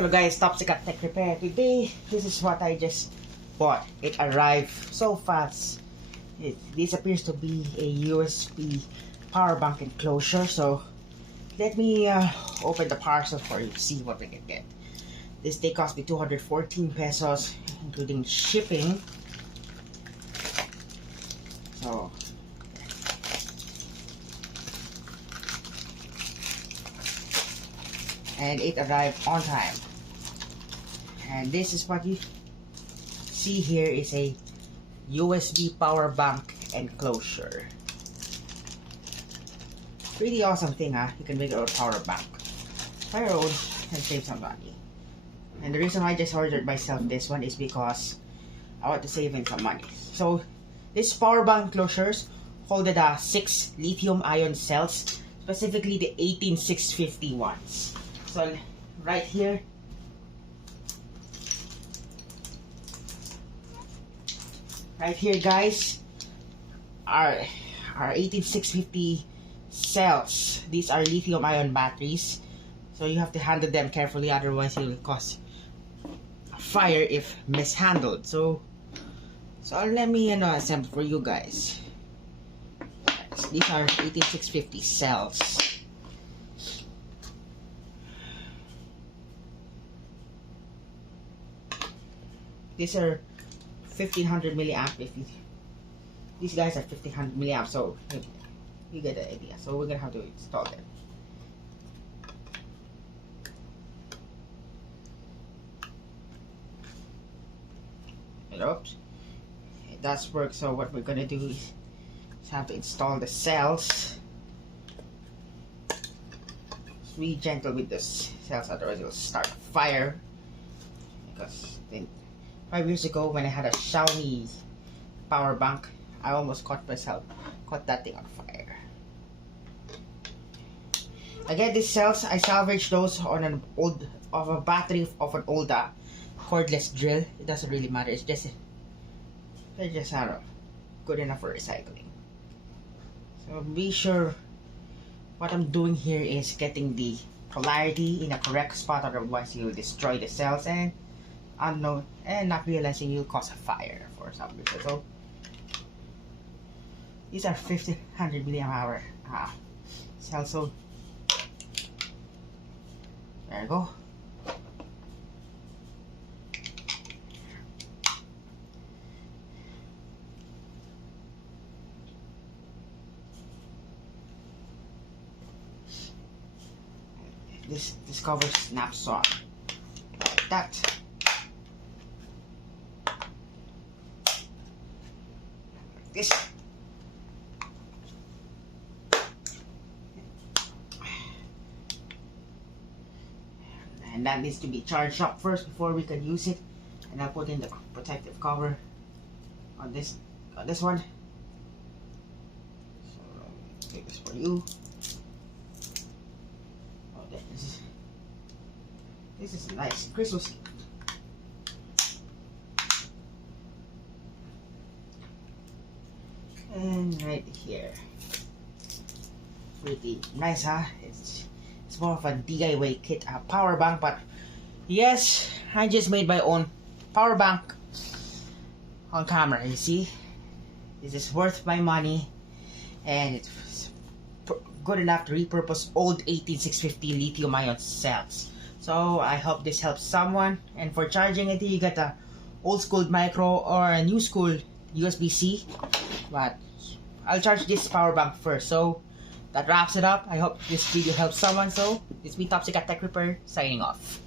Hello guys, Top Sikat Tech Repair. Today, this is what I just bought. It arrived so fast. This appears to be a USB power bank enclosure. So, let me open the parcel for you to see what we can get. This day cost me 214 pesos, including shipping. So, and it arrived on time. And this is what you see here is a USB power bank enclosure. Pretty awesome thing, huh? You can make your own power bank. Buy your own and save some money. And the reason why I just ordered myself this one is because I want to save in some money. So this power bank enclosures holded 6 lithium-ion cells, specifically the 18650 ones. So right here, guys, are 18650 cells. These are lithium-ion batteries, so you have to handle them carefully, otherwise it will cause a fire if mishandled. So let me assemble for you guys. These are 18650 cells. These are 1500 milliamp. These guys are 1500 milliamp, so you get the idea. So we're gonna have to install them. Oops, it does work. So what we're gonna do is have to install the cells. Just be gentle with the cells, otherwise it'll start a fire. Because then 5 years ago, when I had a Xiaomi power bank, I almost caught that thing on fire. I get these cells. I salvaged those on a battery of an old cordless drill. It doesn't really matter. They're just good enough for recycling. So be sure what I'm doing here is getting the polarity in a correct spot, otherwise you'll destroy the cells and unknown and not realizing you'll cause a fire for some reason. So these are 1500 milliamp hour cells. So there you go. This cover snaps on like that. This and that needs to be charged up first before we can use it, and I'll put in the protective cover on this one. So take this for you. Oh, this is nice Christmas. And right here, pretty nice, huh? It's more of a DIY kit, a power bank, but yes, I just made my own power bank on camera. You see, this is worth my money, and it's good enough to repurpose old 18650 lithium-ion cells. So I hope this helps someone. And for charging it, you get a old school micro or a new school USB-C, but I'll charge this power bank first. So that wraps it up. I hope this video helps someone. So it's me, Top Sikat Tech Repair, signing off.